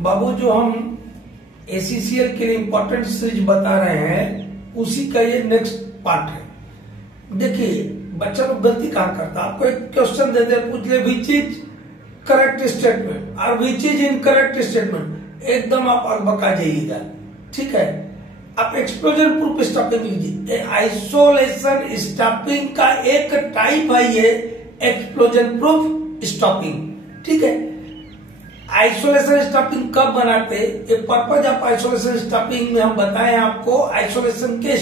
बाबू जो हम ACCL के लिए इम्पोर्टेंट सीरीज बता रहे हैं उसी का ये नेक्स्ट पार्ट है। देखिए बच्चा लोग गलती कहाँ करता है, आपको एक क्वेश्चन देते हैं, पूछ ले विच इज करेक्ट स्टेटमेंट और विच इज इनकरेक्ट स्टेटमेंट, एकदम आप बका जाइएगा। ठीक है, आप एक्सप्लोजन प्रूफ स्टॉपिंग लीजिए। आइसोलेशन स्टॉपिंग का एक टाइप है ये एक्सप्लोजन प्रूफ स्टॉपिंग। ठीक है, आइसोलेशन स्टॉपिंग कब बनाते, ये पर्पज ऑफ आइसोलेशन स्टॉपिंग में हम बताएं आपको आइसोलेशन के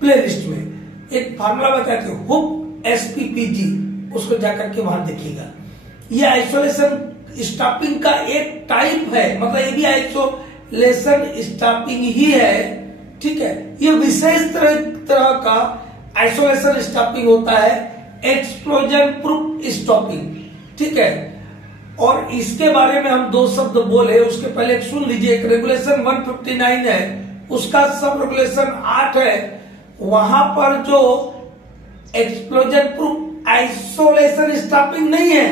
प्लेलिस्ट में एक फार्मूला बताते हैं हुक SPPG, उसको जाकर के वहां देखिएगा। ये आइसोलेशन स्टॉपिंग का एक टाइप है, मतलब ये भी आइसोलेशन स्टॉपिंग ही है। ठीक है, ये विशेष तरह का आइसोलेशन स्टॉपिंग होता है एक्सप्लोजन प्रूफ स्टॉपिंग। ठीक है, और इसके बारे में हम दो शब्द बोले, उसके पहले एक सुन लीजिए। एक रेगुलेशन 159 है, उसका सब रेगुलेशन 8 है। वहां पर जो एक्सप्लोजन प्रूफ आइसोलेशन स्टॉपिंग नहीं है,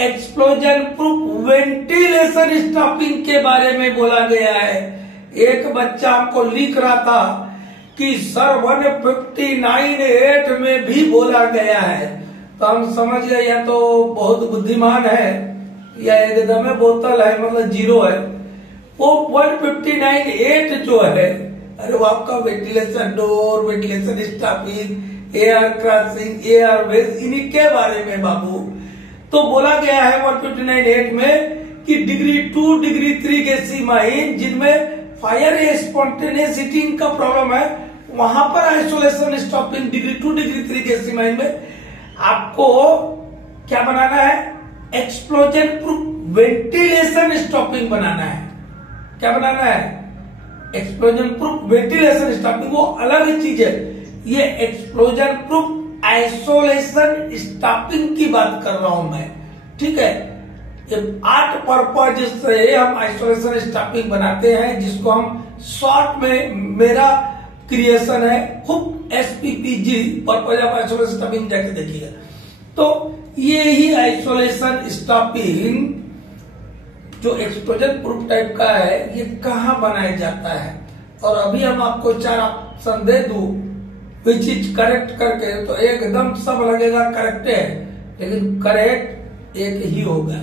एक्सप्लोजन प्रूफ वेंटिलेशन स्टॉपिंग के बारे में बोला गया है। एक बच्चा हमको लिख रहा था कि सर 159(8) में भी बोला गया है, तो हम समझ गए या तो बहुत बुद्धिमान है या एकदम बोतल है, मतलब जीरो है। वो 159(8) जो है, अरे वो आपका ventilation door, ventilation stopping, air crossing, air ways, इन्हीं के बारे में बाबू। तो बोला गया है 159(8) में कि डिग्री 2, डिग्री 3 गैसी माइन जिनमें फायर या स्पॉन्टेनियस हीटिंग का प्रॉब्लम है, वहां पर isolation stopping degree 2, degree 3 gassy mine में आपको क्या बनाना है, एक्सप्लोजन प्रूफ वेंटिलेशन स्टॉपिंग बनाना है। क्या बनाना है, एक्सप्लोजन प्रूफ वेंटिलेशन स्टॉपिंग, वो अलग चीज है। ये एक्सप्लोजन प्रूफ आइसोलेशन स्टॉपिंग की बात कर रहा हूं मैं। ठीक है, ये 8 पर्पज से हम आइसोलेशन स्टॉपिंग बनाते हैं, जिसको हम शॉर्ट में मेरा क्रिएशन है hook SPPG, purpose of isolation stopping, जाके देखिएगा। तो ये ही आइसोलेशन स्टॉपिंग जो एक्सप्लोजन प्रूफ टाइप का है, ये कहाँ बनाया जाता है। और अभी हम आपको 4 ऑप्शन दे दूं विच इज करेक्ट करके, तो एकदम सब लगेगा करेक्ट है, लेकिन करेक्ट एक ही होगा।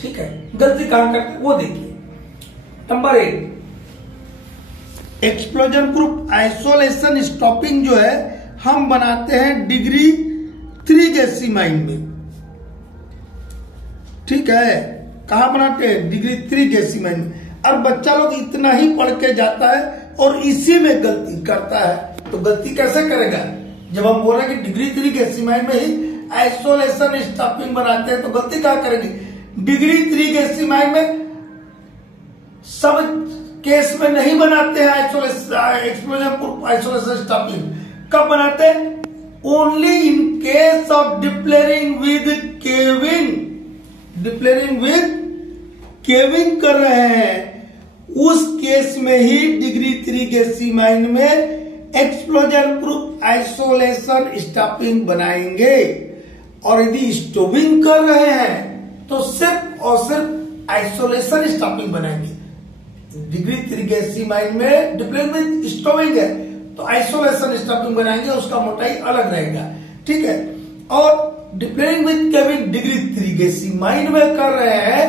ठीक है, गलती कहाँ करते वो देखिए। Number 1, explosion proof isolation stopping जो है हम बनाते हैं डिग्री 3 गैसी माइन में। ठीक है, कहा बनाते हैं, डिग्री 3 गैसी माइन में। और बच्चा लोग इतना ही पढ़ के जाता है और इसी में गलती करता है। तो गलती कैसे करेगा, जब हम बोल रहे हैं कि डिग्री 3 गैसी माइन में ही आइसोलेशन स्टॉपिंग बनाते हैं, तो गलती क्या करेगी, डिग्री 3 गैसी माइन में सब केस में नहीं बनाते हैं एक्सप्लोजन प्रूफ आइसोलेशन स्टॉपिंग। कब बनाते हैं, only in case of depillaring with caving, depillaring with caving कर रहे हैं, उस केस में ही डिग्री 3 गैसी माइन में एक्सप्लोजन प्रूफ आइसोलेशन स्टॉपिंग बनाएंगे। और यदि स्टोविंग कर रहे हैं तो सिर्फ और सिर्फ आइसोलेशन स्टॉपिंग बनाएंगे। डिग्री 3 गैसी माइन में डिप्लेरिंग विद स्टोविंग है, तो आइसोलेशन स्टॉपिंग बनाएंगे, उसका मोटाई अलग रहेगा। ठीक है, और डिप्लेरिंग with caving degree 3 gassy mine में कर रहे हैं,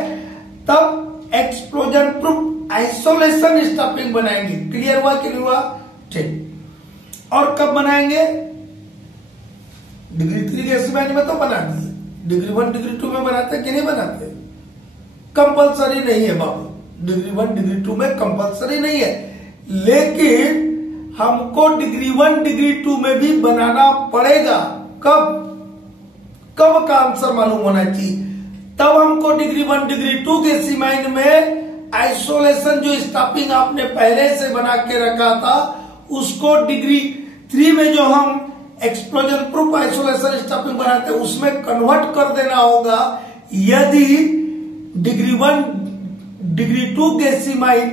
तब एक्सप्लोजन प्रूफ आइसोलेशन स्टॉपिंग बनाएंगे। क्लियर हुआ कि नहीं हुआ? ठीक, और कब बनाएंगे, डिग्री 3 गैसी माइन में तो बना दिए, डिग्री 1, डिग्री 2 में बनाते कि नहीं बनाते, कंपल्सरी नहीं है बाबू। डिग्री 1, डिग्री 2 में कंपल्सरी नहीं है, लेकिन हमको डिग्री 1, डिग्री 2 में भी बनाना पड़ेगा। कब कब का आंसर मालूम होना चाहिए, तब हमको डिग्री 1, डिग्री 2 के सीमाइन में आइसोलेशन जो स्टॉपिंग आपने पहले से बना के रखा था, उसको डिग्री 3 में जो हम एक्सप्लोजन प्रूफ आइसोलेशन स्टॉपिंग बनाते हैं, उसमें कन्वर्ट कर देना होगा। यदि डिग्री 1, डिग्री 2 के सीमाइन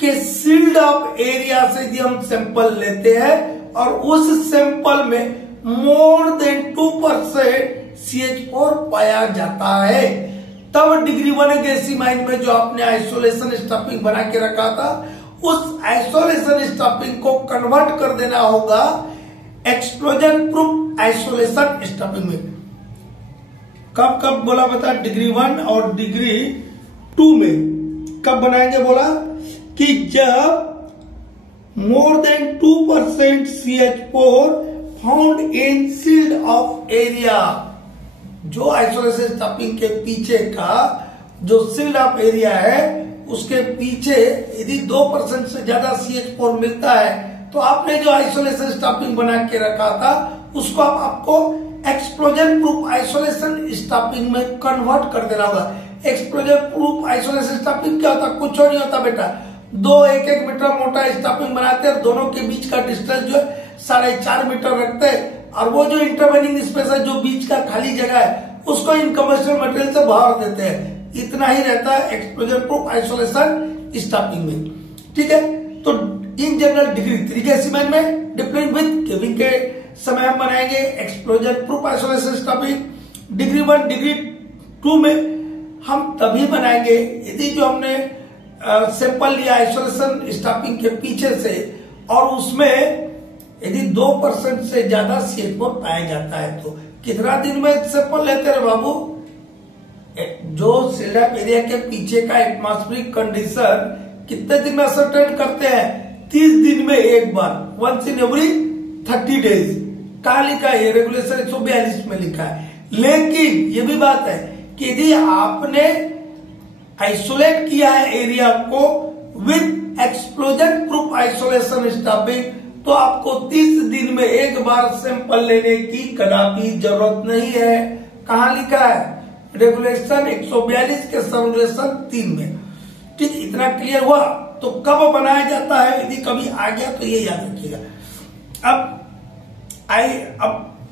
के सील्ड अप एरिया से यदि हम सैंपल लेते हैं और उस सैंपल में मोर देन 2% CH4 पाया जाता है, तब डिग्री 1 गैसीमाइन में जो आपने आइसोलेशन स्टफिंग बना के रखा था, उस आइसोलेशन स्टफिंग को कन्वर्ट कर देना होगा एक्सप्लोजन प्रूफ आइसोलेशन स्टफिंग में। कब कब बोला बता, डिग्री 1 और डिग्री 2 में कब बनाएंगे बोला कि जब more than 2% CH4 found in sealed off area. जो आइसोलेशन स्टफिंग के पीछे का जो सील्ड ऑफ एरिया है, उसके पीछे यदि 2% से ज्यादा CH4 मिलता है, तो आपने जो आइसोलेशन स्टफिंग बना के रखा था उसको आपको एक्सप्लोजन प्रूफ आइसोलेशन स्टफिंग में कन्वर्ट कर देना होगा। एक्सप्लोजन प्रूफ आइसोलेशन स्टफिंग क्या होता है? कुछ नहीं होता बेटा, 1-1 मीटर मोटा स्टफिंग बनाते हैं, दोनों के बीच का डिस्टेंस जो है 4.5 मीटर रखते हैं, और वो जो इंटरवेनिंग स्पेस है, जो बीच का खाली जगह है, उसको इनकम्बस्टिबल मटेरियल से भर देते हैं। इतना ही रहता है एक्सप्लोजन प्रूफ आइसोलेशन स्टफिंग में। ठीक है, तो इन जनरल डिग्री 3 गैसीमाइन में डिप्लोइंग विद केविंग के समय हम बनाएंगे explosion proof isolation stuffing. Degree 1 degree 2 में हम तभी बनाएंगे यदि जो हमने सैंपल लिया आइसोलेशन स्टफिंग के पीछे से, और उसमें यदि 2% से ज्यादा CH4 पाया जाता है। तो कितना दिन में सैंपल लेते रहे बाबू? जो सील्ड ऑफ एरिया के पीछे का एटमॉस्फेरिक कंडीशन कितने दिन में असरटेन करते हैं? 30 दिन में एक बार, वंस इन एवरी 30 डेज। कहा लिखा है? रेगुलेशन 142 में लिखा है। लेकिन ये भी बात है कि यदि आपने आइसोलेट किया है एरिया को with explosion proof isolation stuffing, तो आपको 30 दिन में एक बार सैंपल लेने की कदापि जरूरत नहीं है। कहा लिखा है? रेगुलेशन 142 के रेगुलेशन 3 में। ठीक, इतना क्लियर हुआ? तो कब बनाया जाता है? यदि कभी आ गया तो ये याद रखिएगा।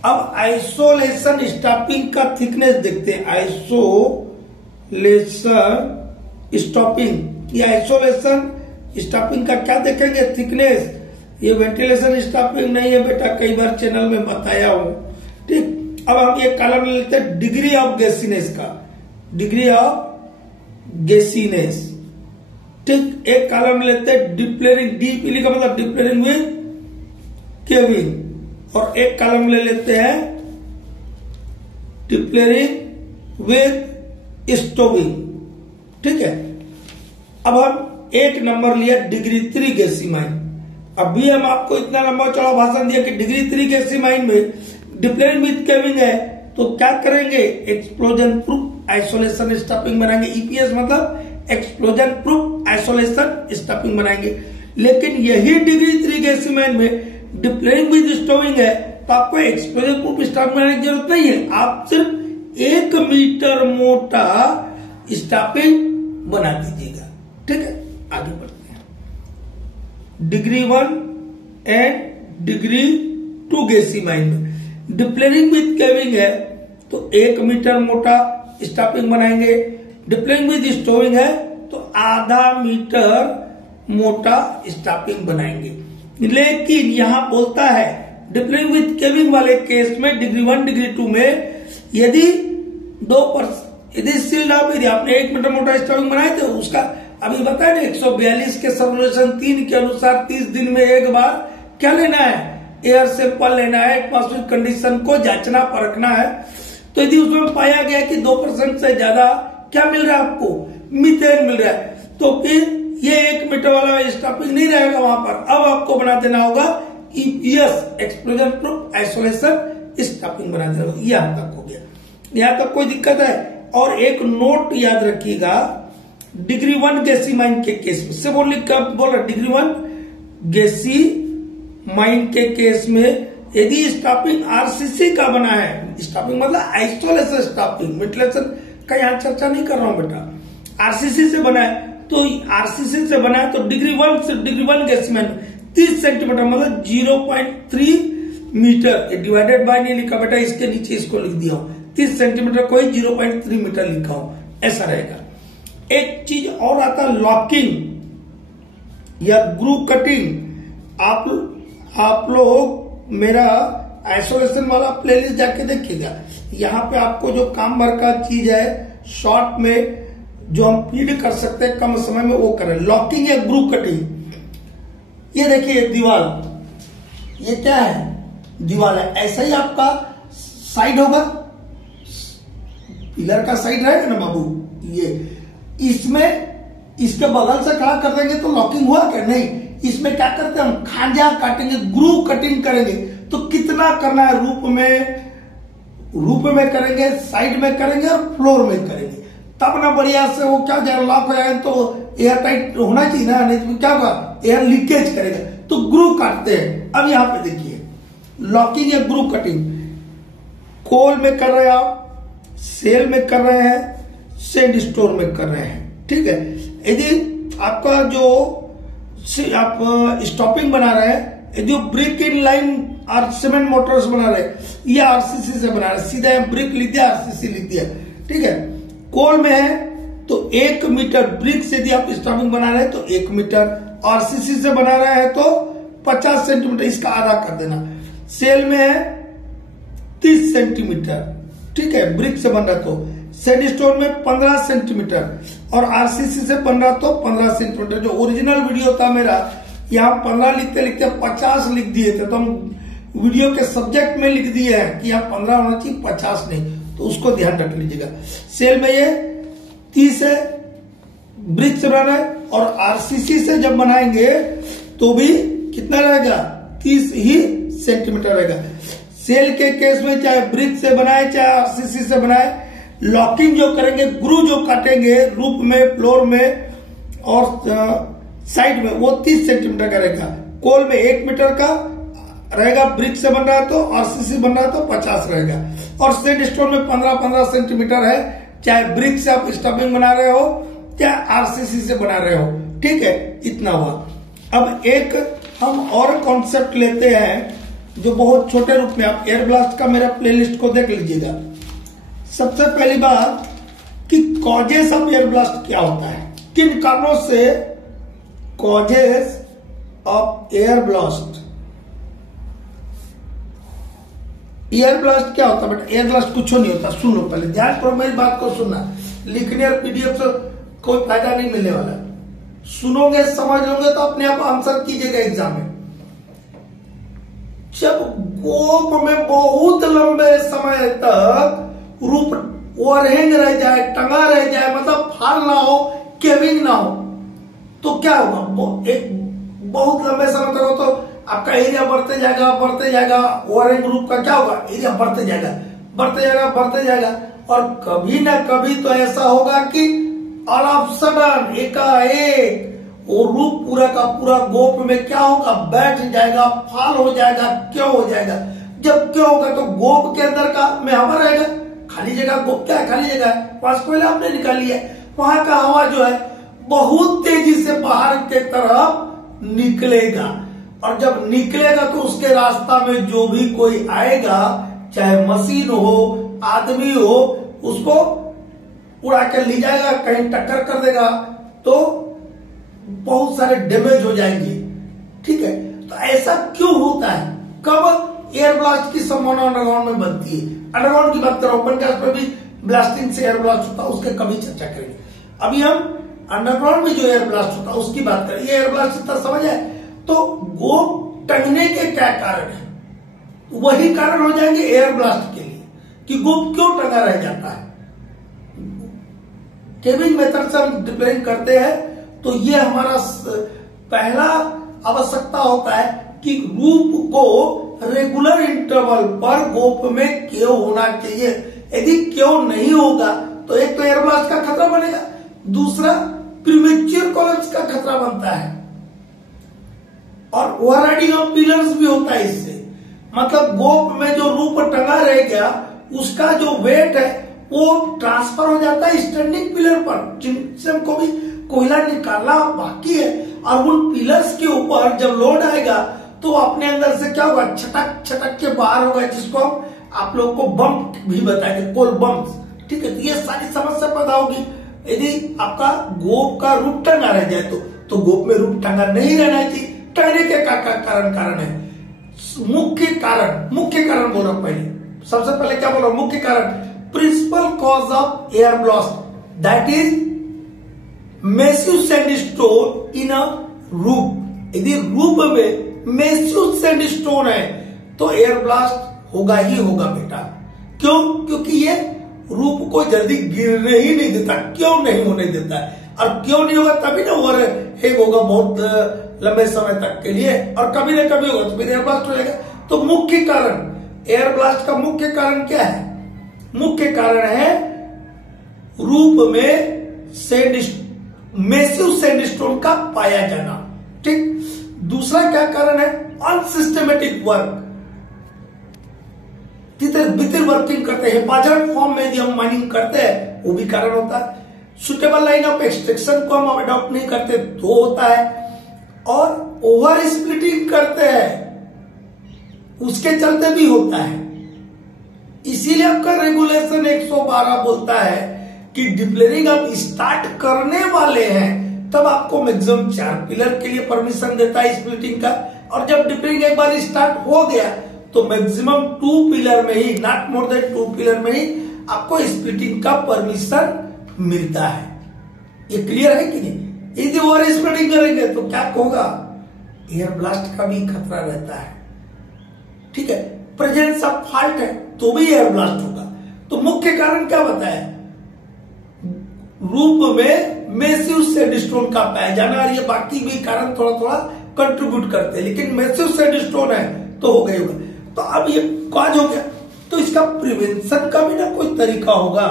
अब आइसोलेशन स्टफिंग का थिकनेस देखते हैं। आइसोलेशन स्टफिंग, ये आइसोलेशन स्टफिंग का क्या देखेंगे? थिकनेस। ये वेंटिलेशन स्टफिंग नहीं है बेटा, कई बार चैनल में बताया हूं। ठीक, अब हम ये कॉलम लेते हैं डिग्री ऑफ गैसीनेस का, डिग्री ऑफ गैसीनेस। ठीक, एक कॉलम लेते हैं डिप्लेरिंग, डीपली का मतलब डिप्लेरिंग विद केविंग, और एक कॉलम ले लेते हैं डिप्लेरिंग विद स्टोविंग। ठीक है, अब हम एक नंबर लिया डिग्री 3 गैसीमाइन। अभी हम आपको इतना लंबा चौड़ा भाषण दिया कि डिग्री 3 गैसीमाइन में डिप्लेरिंग विद केविंग है, तो क्या करेंगे? एक्सप्लोजन प्रूफ आइसोलेशन स्टफिंग बनाएंगे। EPS मतलब एक्सप्लोजन प्रूफ आइसोलेशन स्टफिंग बनाएंगे। लेकिन यही डिग्री 3 गैसीमाइन में डिप्लेरिंग विद स्टोविंग है, तो आपको एक्सप्लोजन प्रूफ स्टफिंग बनाने की जरूरत नहीं है। आप सिर्फ 1 मीटर मोटा स्टफिंग बना दीजिएगा। ठीक है, आगे बढ़ते हैं। डिग्री 1 एंड डिग्री 2 गैसीमाइन में डिप्लेरिंग विद केविंग है, तो 1 मीटर मोटा स्टफिंग बनाएंगे। डिप्लेरिंग विद स्टोविंग है तो आधा मीटर मोटा स्टफिंग बनाएंगे। लेकिन यहां बोलता है डिप्लेरिंग विद केविंग वाले केस में डिग्री 1 डिग्री 2 में यदि 2% यदि सील्ड ऑफ एरिया आपने 1 मीटर मोटा स्टफिंग बनाए थे, उसका अभी बताया ना 142 के रेगुलेशन 3 के अनुसार 30 दिन में एक बार क्या लेना है? एयर सैंपल लेना है, एटमॉस्फेरिक कंडीशन को जांचना परखना है। तो यदि उसमें पाया गया कि 2% से ज्यादा क्या मिल रहा है आपको? मीथेन मिल रहा है, तो फिर ये 1 मीटर वाला स्टफिंग नहीं रहेगा वहां पर। अब आपको बना देना होगा EPS explosion proof isolation stuffing बना देना होगा। यहां तक हो गया, यहां तक कोई दिक्कत है? और एक नोट याद रखिएगा, डिग्री 1 गैसीमाइन के केस में से बोल रहा डिग्री 1 गैसीमाइन के केस में यदि स्टफिंग RCC का बना है, स्टफिंग मतलब आइसोलेशन स्टफिंग, वेंटिलेशन का यहाँ चर्चा नहीं कर रहा हूं बेटा, RCC से बना है, तो RCC से बना है तो डिग्री 1 से डिग्री 1 गैसीमाइन 30 सेंटीमीटर मतलब 0.3 मीटर। डिवाइडेड बाय नहीं लिखा बेटा, इसके नीचे इसको लिख दिया हूं 30 सेंटीमीटर कोई 0.3 मीटर लिखा हूं, ऐसा रहेगा। एक चीज और आता लॉकिंग या ग्रू कटिंग। आप लोग मेरा आइसोलेशन वाला प्लेलिस्ट जाके देखिएगा, यहाँ पे आपको जो काम भर का चीज है शॉर्ट में जो हम फीड कर सकते हैं कम समय में वो करें। लॉकिंग या ग्रुप कटिंग, ये देखिए दीवार, ये क्या है, दीवार है, ऐसा ही आपका साइड होगा, पिलर का साइड रहेगा ना बाबू, ये इसमें इसके बगल से खड़ा कर देंगे तो लॉकिंग हुआ क्या, नहीं, इसमें क्या करते हैं हम खांजा काटेंगे, ग्रुप कटिंग करेंगे। तो कितना करना है, रूप में करेंगे, साइड में करेंगे और फ्लोर में करेंगे, तब ना बढ़िया से वो क्या जाए लॉक हो जाए, तो एयर टाइट होना चाहिए ना, नहीं तो क्या होगा, एयर लीकेज करेगा। तो ग्रुप काटते हैं। अब यहां पे देखिए लॉकिंग या ग्रुप कटिंग, कोल में कर रहे हैं आप, सेल में कर रहे हैं, सेंड स्टोर में कर रहे हैं, ठीक है। यदि आपका जो आप स्टॉपिंग बना रहे हैं, जो ब्रिक इन लाइन और सीमेंट मोटर्स बना रहे हैं, ये आरसीसी से बना रहे हैं, सीधा ब्रिक लिख दिया, आरसीसी लिख दिया, ठीक है। कोल में है तो 1 मीटर, ब्रिक से यदि आप स्टॉपिंग बना रहे हैं तो 1 मीटर, आरसीसी से बना रहे हैं तो 50 सेंटीमीटर, इसका आधा कर देना। सेल में है 30 सेंटीमीटर, ठीक है, ब्रिक से बन रहा तो। सैंड स्टोन में 15 सेंटीमीटर और आरसीसी से बन रहा तो 15 सेंटीमीटर। जो ओरिजिनल वीडियो था मेरा, यहाँ 15 लिखते लिखते 50 लिख दिए थे, तो हम वीडियो के सब्जेक्ट में लिख दिए हैं कि यहाँ 15 होना चाहिए, 50 नहीं, तो उसको ध्यान रख लीजिएगा। सेल में ये 30 है, ब्रिक से बना है, और आरसीसी से जब बनाएंगे तो भी कितना रहेगा, 30 ही सेंटीमीटर रहेगा। सेल के केस में चाहे ब्रिक से बनाए चाहे आरसीसी से बनाए, लॉकिंग जो करेंगे, ग्रू जो काटेंगे रूप में, फ्लोर में और साइड में, वो 30 सेंटीमीटर का रहेगा। कोल में 1 मीटर का रहेगा, ब्रिक से बन रहा है तो, आरसीसी बन रहा है तो 50 रहेगा। और सैंड स्टोन में 15-15 सेंटीमीटर है, चाहे ब्रिक से आप स्टॉपिंग बना रहे हो चाहे आरसीसी से बना रहे हो, ठीक है, इतना हुआ। अब एक हम और कॉन्सेप्ट लेते हैं जो बहुत छोटे रूप में, आप एयर ब्लास्ट का मेरा प्लेलिस्ट को देख लीजिएगा। सबसे पहली बात कि कॉजेस ऑफ एयर ब्लास्ट क्या होता है, किन कारणों से causes of air blast, air blast क्या होता है बेटा, एयर ब्लास्ट कुछ नहीं होता। सुन लो पहले, ध्यान करो मेरी बात को सुनना, लिखने और पीडीएफ से कोई फायदा नहीं मिलने वाला, सुनोगे समझ लोगे तो अपने आप आंसर कीजिएगा एग्जाम में। जब गोप में बहुत लंबे समय तक रूप ओवरहैंग रह जाए, टंगा रह जाए, मतलब फाल ना हो, केविंग ना हो, तो क्या होगा, एक बहुत लंबे समय तक हो तो आपका एरिया बढ़ते जाएगा, ओवरहैंग रूप का क्या होगा, एरिया बढ़ते जाएगा। और कभी ना कभी तो ऐसा होगा कि ऑल ऑफ सडन एकाएक वो रूप पूरा का पूरा गोप में क्या होगा, बैठ जाएगा, फाल हो जाएगा, क्यों हो जाएगा। जब क्यों होगा तो गोप के अंदर का में हवा रहेगा, खाली जगह, गोप क्या है, खाली जगह है, पास कोयला आपने निकाली है, वहां का हवा जो है बहुत तेजी से बाहर के तरफ निकलेगा, और जब निकलेगा तो उसके रास्ता में जो भी कोई आएगा, चाहे मशीन हो, आदमी हो, उसको उड़ा कर ले जाएगा, कहीं टक्कर कर देगा तो बहुत सारे डैमेज हो जाएंगे, ठीक है। तो ऐसा क्यों होता है, कब एयर ब्लास्ट की संभावना अंडरग्राउंड में बनती है। अंडरग्राउंड की बात करो, ओपन कास्ट पर भी ब्लास्टिंग से एयर ब्लास्ट होता है, उसके कभी चर्चा करेंगे। अभी हम अंडरग्राउंड में जो एयर ब्लास्ट होता है उसकी बात करें। एयर ब्लास्ट इतना समझ है, तो गोप टंगने के क्या कारण है, वही कारण हो जाएंगे एयर ब्लास्ट के लिए कि गोप क्यों टंगा रह जाता है। केविंग मेथड से हम डिप्लेन करते हैं, तो ये हमारा पहला आवश्यकता होता है कि रूप को रेगुलर इंटरवल पर गोप में क्यों होना चाहिए। यदि क्यों नहीं होगा तो एक तो एयर ब्लास्ट का खतरा बनेगा, दूसरा प्रीमेच्योर कोलैप्स का खतरा बनता है, और ओवरराइडिंग ऑफ पिलर्स भी होता है इससे। मतलब गोप में जो रूप टंगा रह गया उसका जो वेट है वो ट्रांसफर हो जाता है स्टैंडिंग पिलर पर, जिनसे हमको भी कोयला निकालना बाकी है, और उन पिलर्स के ऊपर जब लोड आएगा तो अपने अंदर से क्या होगा, छटक छटक के बाहर होगा, जिसको हम आप लोग को बम्प भी बताएंगे, कोल बम्प, ठीक है। तो ये सारी समस्या पैदा होगी यदि आपका गोप का रूप टंगा रह जाए तो गोप में रूप टंगा नहीं रहना चाहिए। टंगने के कारण है, मुख्य कारण बोल रहा हूं पहले, सबसे पहले क्या बोल रहा हूं, मुख्य कारण principal cause of air blast that is massive sandstone in a roof. यदि रूफ में मैसिव सैंडस्टोन है तो एयर ब्लास्ट होगा ही होगा बेटा। क्यों? क्योंकि ये रूफ को जल्दी गिरने ही नहीं देता। क्यों नहीं होने देता है? और क्यों नहीं होगा? तभी ना ओवर हैंग होगा बहुत लंबे समय तक के लिए, और कभी ना कभी होगा तो फिर एयर ब्लास्ट हो जाएगा। तो मुख्य कारण, एयर ब्लास्ट का मुख्य कारण क्या है? मुख्य कारण है रूप में मैसिव सैंडस्टोन का पाया जाना। ठीक। दूसरा क्या कारण है? अनसिस्टमेटिक वर्क, तितर बितर वर्किंग करते हैं, हेफाजत फॉर्म में यदि हम माइनिंग करते हैं वो भी कारण होता है। सुटेबल लाइन ऑफ एक्सट्रैक्शन को हम अडॉप्ट नहीं करते तो होता है, और ओवर स्प्लिटिंग करते हैं उसके चलते भी होता है। इसीलिए आपका रेगुलेशन 112 बोलता है कि डिप्लेरिंग आप स्टार्ट करने वाले हैं तब आपको मैक्सिमम 4 पिलर के लिए परमिशन देता है स्प्लिटिंग का, और जब डिप्लेरिंग एक बार स्टार्ट हो गया तो मैक्सिमम 2 पिलर में ही, नॉट मोर देन 2 पिलर में ही आपको स्प्लिटिंग का परमिशन मिलता है। ये क्लियर है कि नहीं? यदि ओवर स्प्लिटिंग करेंगे तो क्या होगा? एयर ब्लास्ट का भी खतरा रहता है। ठीक है। प्रेजेंस ऑफ फॉल्ट है तो भी एयर ब्लास्ट होगा। तो मुख्य कारण क्या बताया? रूप में मैसिव सैंडस्टोन का पाया जाना, और ये बाकी भी कारण थोड़ा थोड़ा कंट्रीब्यूट करते हैं, लेकिन मैसिव सैंडस्टोन है तो हो गई होगा। तो अब ये कॉज हो गया, तो इसका प्रिवेंशन का भी ना कोई तरीका होगा।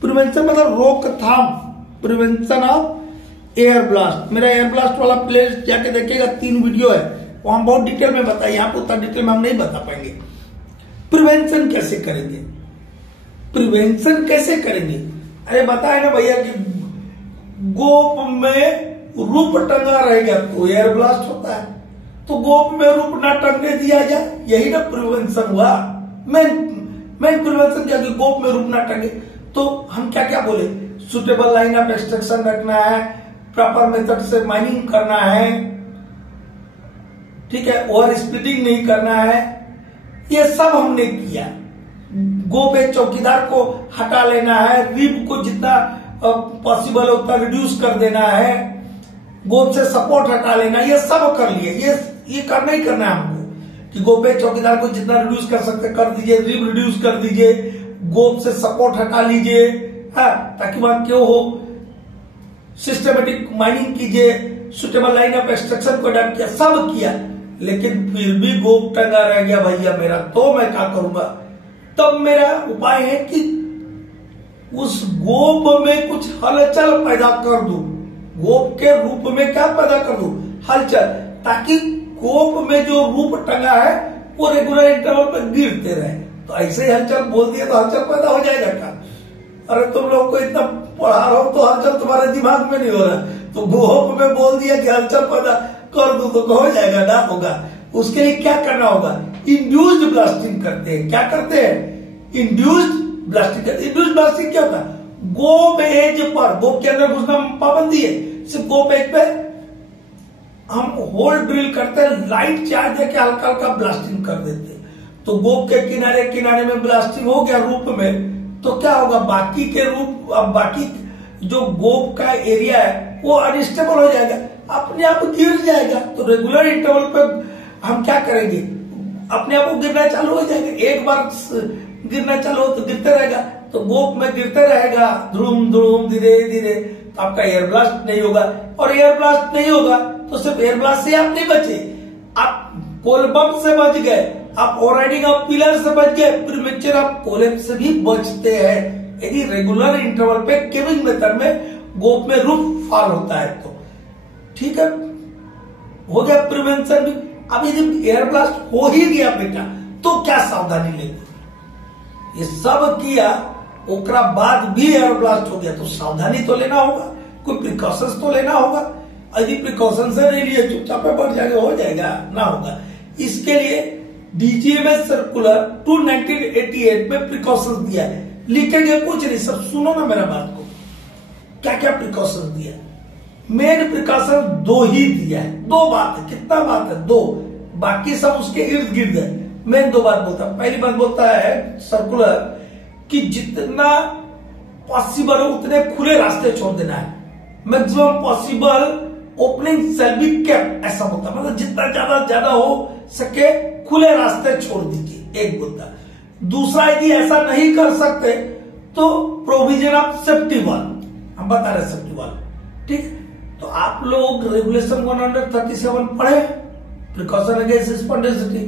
प्रिवेंशन मतलब रोकथाम, प्रिवेंशन ऑफ एयर ब्लास्ट। मेरा एयर ब्लास्ट वाला प्लेलिस्ट जाके देखिएगा, 3 वीडियो है, वहां बहुत डिटेल में बताया, यहाँ पर उतना डिटेल में हम नहीं बता पाएंगे। प्रिवेंशन कैसे करेंगे? प्रिवेंशन कैसे करेंगे? अरे बताए ना भैया कि गोप में रूप टंगा रहेगा तो एयर ब्लास्ट होता है, तो गोप में रूप ना टंगने दिया जाए, यही ना प्रिवेंशन हुआ। मेन प्रिवेंशन क्या कि गोप में रूप ना टंगे। तो हम क्या क्या बोले? सुटेबल लाइन ऑफ एक्सट्रैक्शन रखना है, प्रॉपर मेथड से माइनिंग करना है, ठीक है, ओवर स्प्लिटिंग नहीं करना है, ये सब हमने किया। गो पे चौकीदार को हटा लेना है, रिब को जितना पॉसिबल है उतना रिड्यूस कर देना है, गोप से सपोर्ट हटा लेना, ये सब कर लिए। ये करना ही करना है हमको कि गोप पे चौकीदार को जितना रिड्यूस कर सकते कर दीजिए, रिब रिड्यूस कर दीजिए, गोप से सपोर्ट हटा लीजिए, ताकि वहां क्यों हो, सिस्टमेटिक माइनिंग कीजिए, सुटेबल लाइन ऑफ एक्सट्रैक्शन को अडॉप्ट किया, सब किया, लेकिन फिर भी गोप टंगा रह गया भैया मेरा, तो मैं क्या करूंगा? तब मेरा उपाय है कि उस गोप में कुछ हलचल पैदा कर दूं, गोप के रूप में क्या पैदा कर दूं? हलचल, ताकि गोप में जो रूप टंगा है वो रेगुलर इंटरवल पर गिरते रहे। तो ऐसे ही हलचल बोल दिया तो हलचल पैदा हो जाएगा क्या? अरे तुम लोग को इतना पढ़ा रहा हूं तो हलचल तुम्हारे दिमाग में नहीं हो रहा, तो गोप में बोल दिया कि हलचल पैदा कर दो तो हो जाएगा ना? होगा। उसके लिए क्या करना होगा? इंड्यूस्ड ब्लास्टिंग करते हैं। क्या करते हैं? इंड्यूस्ड ब्लास्टिंग करते हैं। इंड्यूस्ड ब्लास्टिंग क्या होता है? गोप एज पर, गोप के अंदर घुसना पाबंदी है, सिर्फ गोप एज पे हम होल ड्रिल करते हैं, लाइट चार्ज देके हल्का हल्का ब्लास्टिंग कर देते हैं। तो गोप के किनारे किनारे में ब्लास्टिंग हो गया रूप में, तो क्या होगा? बाकी के रूप, अब बाकी जो गोप का एरिया है वो अनस्टेबल हो जाएगा, अपने आप गिर जाएगा। तो रेगुलर इंटरवल पर हम क्या करेंगे? अपने आप वो गिरना चालू हो जाएगा। एक बार गिरना चालू हो तो गिरते रहेगा, तो गोप में गिरते रहेगा धूम धूम धीरे धीरे, तो आपका एयर ब्लास्ट नहीं होगा। और एयर ब्लास्ट नहीं होगा तो सिर्फ एयर ब्लास्ट से आप नहीं बचे, आप कोल बम से बच गए, आप ओवरराइडिंग ऑफ पिलर से बच गए, प्रीमेच्योर आप कोलैप्स से भी बचते हैं यदि रेगुलर इंटरवल पे केविंग मेथड में गोप में रूफ फॉल होता है तो। ठीक है, हो गया प्रिवेंशन भी। अब यदि एयर ब्लास्ट हो ही गया बेटा तो क्या सावधानी लेनी? ये सब किया, ओकरा बाद भी एयर ब्लास्ट हो गया तो सावधानी तो लेना होगा, कोई प्रिकॉशंस तो लेना होगा। यदि प्रिकॉशन से नहीं लिए चुपचाप बढ़ जाएगा, हो जाएगा ना होगा। इसके लिए डीजीएमएस सर्कुलर 2 1988 में प्रिकॉशंस दिया है, लिखेंगे कुछ नहीं, सब सुनो ना मेरा बात को। क्या क्या प्रिकॉशंस दिया? मेन प्रिकॉशन 2 ही दिया है, 2 बात है। कितना बात है? 2, बाकी सब उसके इर्द गिर्द है। मेन 2 बात बोलता है। पहली बात बोलता है सर्कुलर कि जितना पॉसिबल हो उतने खुले रास्ते छोड़ देना है। Maximum possible opening shall be kept, ऐसा होता है, मतलब जितना ज्यादा हो सके खुले रास्ते छोड़ दीजिए, एक मुद्दा। दूसरा, यदि ऐसा नहीं कर सकते तो प्रोविजन ऑफ सेफ्टी वॉल, हम बता रहे सेफ्टी वॉल, ठीक। तो आप लोग रेगुलेशन 137 पढ़े, प्रिकॉशन अगेंस्ट स्पॉन्टेनिटी,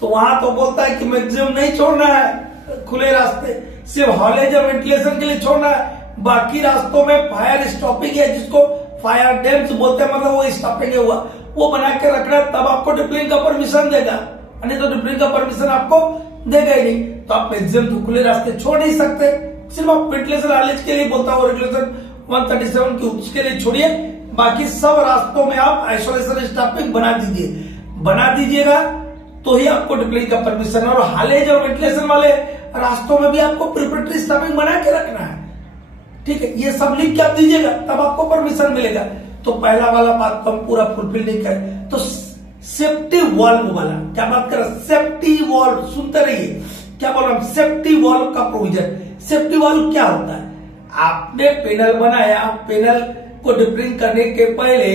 तो वहां तो बोलता है कि मैक्सिमम नहीं छोड़ना है खुले रास्ते, सिर्फ हॉलेज और वेंटिलेशन के लिए छोड़ना है। बाकी रास्तों में फायर स्टॉपिंग है, जिसको फायर डैम्स बोलते हैं, मतलब वो स्टॉपिंग हुआ, वो बना के रखना, तब आपको डिप्लिंग का परमिशन देगा, नहीं तो डिप्लिंग का परमिशन आपको देगा ही नहीं। तो आप मैक्सिमम तो खुले रास्ते छोड़ नहीं सकते, सिर्फ आप वेंटिलेशन हॉलेज के लिए बोलता हूँ रेगुलेशन 137 की, उसके लिए छोड़िए। बाकी सब रास्तों में आप आइसोलेशन स्टॉपिंग बना दीजिएगा तो ही आपको डिप्लिंग का परमिशन। और हॉलेज और वेंटिलेशन वाले रास्तों में भी आपको प्रिपरेटरी स्टॉपिंग बना के रखना है, ठीक है। ये सब लिख के आप दीजिएगा, तब आपको परमिशन मिलेगा। तो पहला वाला बात तो हम पूरा फुलफिल नहीं करें। तो सेफ्टी वॉल्व वाला क्या बात कर रहा है, सेफ्टी वॉल्व, सुनते रहिए क्या बोल रहा हूं, सेफ्टी वॉल्व का प्रोविजन। सेफ्टी वॉल्व क्या होता है, आपने पैनल बनाया, पैनल को डिप्लिंग करने के पहले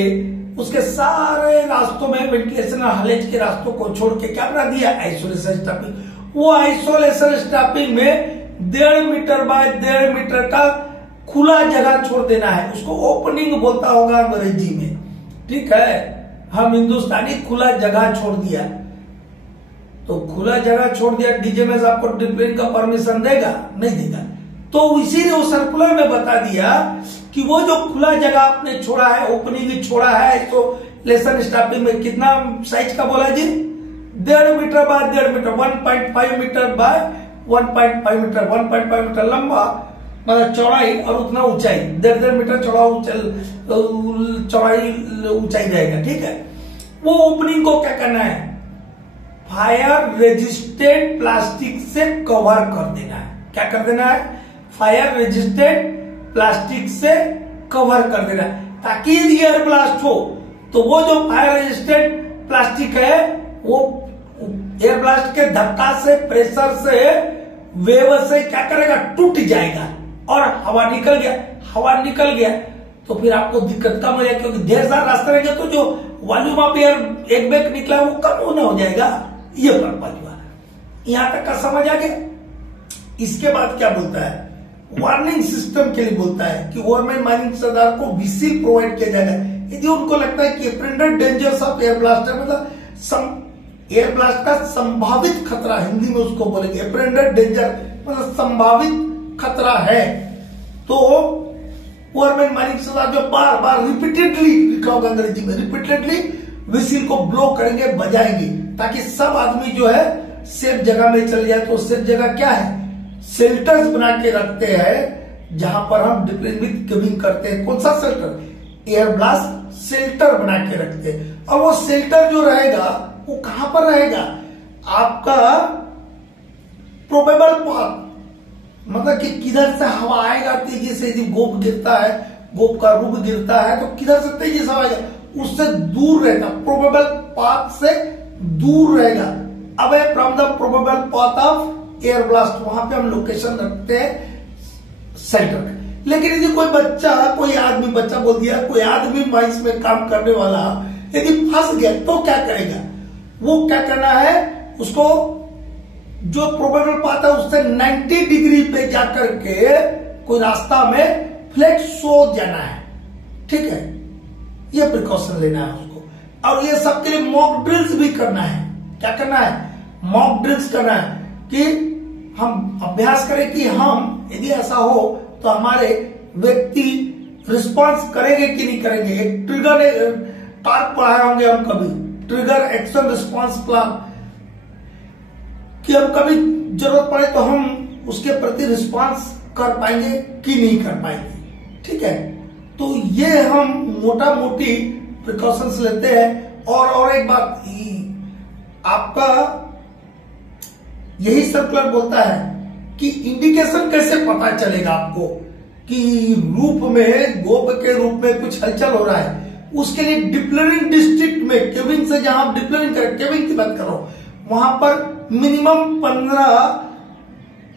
उसके सारे रास्तों में वेंटिलेशन और हॉलेज के रास्तों को छोड़ के क्या बना दिया, आइसोलेशन स्टॉपिंग। वो आइसोलेशन स्टॉपिंग में 1.5 मीटर बाय 1.5 मीटर का खुला जगह छोड़ देना है, उसको ओपनिंग बोलता होगा अंग्रेजी में, ठीक है। हम हिंदुस्तानी खुला जगह छोड़ दिया, तो खुला जगह छोड़ दिया, डीजीएमएस आपको डिप्लिंग का परमिशन देगा, नहीं देगा। तो इसीलिए वो सर्कुलर में बता दिया कि वो जो खुला जगह आपने छोड़ा है, ओपनिंग भी छोड़ा है, तो लेसन स्टॉपिंग में कितना साइज का बोला जी, 1.5 metre by 1.5 metre, 1.5 metre by 1.5 metre, 1.5 metre लंबा मतलब चौड़ाई, और उतना ऊंचाई 1.5 मीटर चौड़ाई ऊंचाई रहेगा, ठीक है। वो ओपनिंग को क्या करना है, फायर रेजिस्टेंट प्लास्टिक से कवर कर देना है। क्या कर देना है, फायर रेजिस्टेंट प्लास्टिक से कवर कर देना है, ताकि यदि एयर ब्लास्ट हो तो वो जो फायर रेजिस्टेंट प्लास्टिक है वो एयर ब्लास्ट के धक्का से, प्रेशर से, वेव से क्या करेगा, टूट जाएगा। और हवा निकल गया तो फिर आपको दिक्कत कम हो जाएगी, क्योंकि ढेर सारा रास्ता रहेगा तो जो वॉल्यूम ऑफ एयर एक बैग निकला वो कम होना हो जाएगा। ये पर्पज हुआ, यहां तक का समझ आ गया। इसके बाद क्या बोलता है, वार्निंग सिस्टम के लिए बोलता है कि गवर्नमेंट माइनिंग सरदार को विसिल प्रोवाइड किया जाएगा यदि उनको लगता है कि अप्रेंडेड डेंजर्स ऑफ एयर ब्लास्ट है, मतलब एयर ब्लास्ट का संभावित खतरा, हिंदी में उसको बोलेंगे अप्रेंडेड डेंजर, मतलब संभावित खतरा है। तो गवर्नमेंट माइनिंग सरदार जो बार बार रिपीटेडली, लिखा होगा अंग्रेजी में, रिपीटेडली विसिल को ब्लो करेंगे, बजाएंगे, ताकि सब आदमी जो है सेफ जगह में चल जाए। तो सेफ जगह क्या है, शेल्टर्स बना के रखते हैं जहां पर हम डिप्लिंग विद केबिन करते हैं। कौन सा शेल्टर, एयर ब्लास्ट शेल्टर बना के रखते हैं। और वो शेल्टर जो रहेगा वो कहां पर रहेगा, आपका प्रोबेबल पाथ, मतलब कि किधर से हवा आएगा तेजी से, यदि गोप गिरता है, गोप का रूप गिरता है तो किधर से तेजी से आएगा, उससे दूर रहेगा, प्रोबेबल पाथ से दूर रहेगा, away from the probable path of air blast. वहां पे हम लोकेशन रखते हैं शेल्टर। लेकिन यदि कोई बच्चा, कोई आदमी, बच्चा बोल दिया, कोई आदमी माइंस में काम करने वाला यदि फंस गया तो क्या करेगा, वो क्या करना है, उसको जो प्रोबेबल पाथ है उससे 90 डिग्री पे जाकर के कोई रास्ता में फ्लैट सो जाना है, ठीक है। ये प्रिकॉशन लेना है उसको। और ये सबके लिए मॉक ड्रिल्स भी करना है। क्या करना है, मॉक ड्रिल्स करना है कि हम अभ्यास करें कि हम यदि ऐसा हो तो हमारे व्यक्ति रिस्पांस करेंगे कि नहीं करेंगे। एक ट्रिगर टास्क पढ़ाए होंगे हम कभी, ट्रिगर एक्शन रिस्पांस प्लान, कि हम कभी जरूरत पड़े तो हम उसके प्रति रिस्पांस कर पाएंगे कि नहीं कर पाएंगे, ठीक है। तो ये हम मोटा मोटी प्रिकॉशंस लेते हैं। और एक बात, आपका यही सर्कुलर बोलता है कि इंडिकेशन कैसे पता चलेगा आपको कि रूप में, गोप के रूप में कुछ हलचल हो रहा है। उसके लिए डिप्लरिंग डिस्ट्रिक्ट में, केबिन से जहां आप डिप्लरिंग करें, केबिन की बात करो, वहां पर मिनिमम 15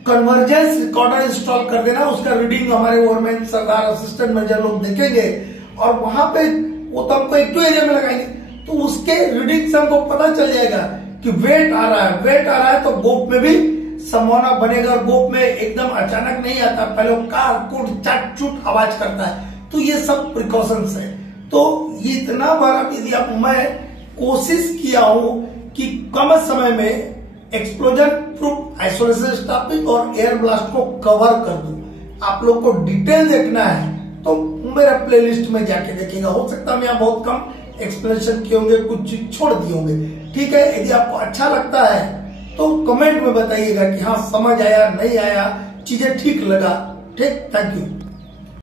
कन्वर्जेंस रिकॉर्डर इंस्टॉल कर देना, उसका रीडिंग हमारे ओवरमैन सरदार असिस्टेंट मैनेजर लोग देखेंगे और वहां पे वो तो हमको एक एरिया में लगाएंगे, तो उसके रीडिंग से हमको पता चल जाएगा कि वेट आ रहा है, वेट आ रहा है तो गोप में भी संभावना बनेगा। और गोप में एकदम अचानक नहीं आता, पहले वो कार कुट चट चुट आवाज करता है। तो ये सब प्रिकॉशंस है। तो ये इतना बार यदि आप, मैं कोशिश किया हूं कि कम समय में एक्सप्लोजन प्रूफ आइसोलेशन स्टॉपिंग और एयर ब्लास्ट को कवर कर दूं। आप लोग को डिटेल देखना है तो मेरा प्लेलिस्ट में जाके देखिएगा। हो सकता है मैं यहाँ बहुत कम एक्सप्लेनेशन किए होंगे, कुछ चीज छोड़ दिए होंगे। ठीक है, यदि आपको अच्छा लगता है तो कमेंट में बताइएगा कि हाँ समझ आया, नहीं आया, चीजें ठीक लगा। ठीक, थैंक यू।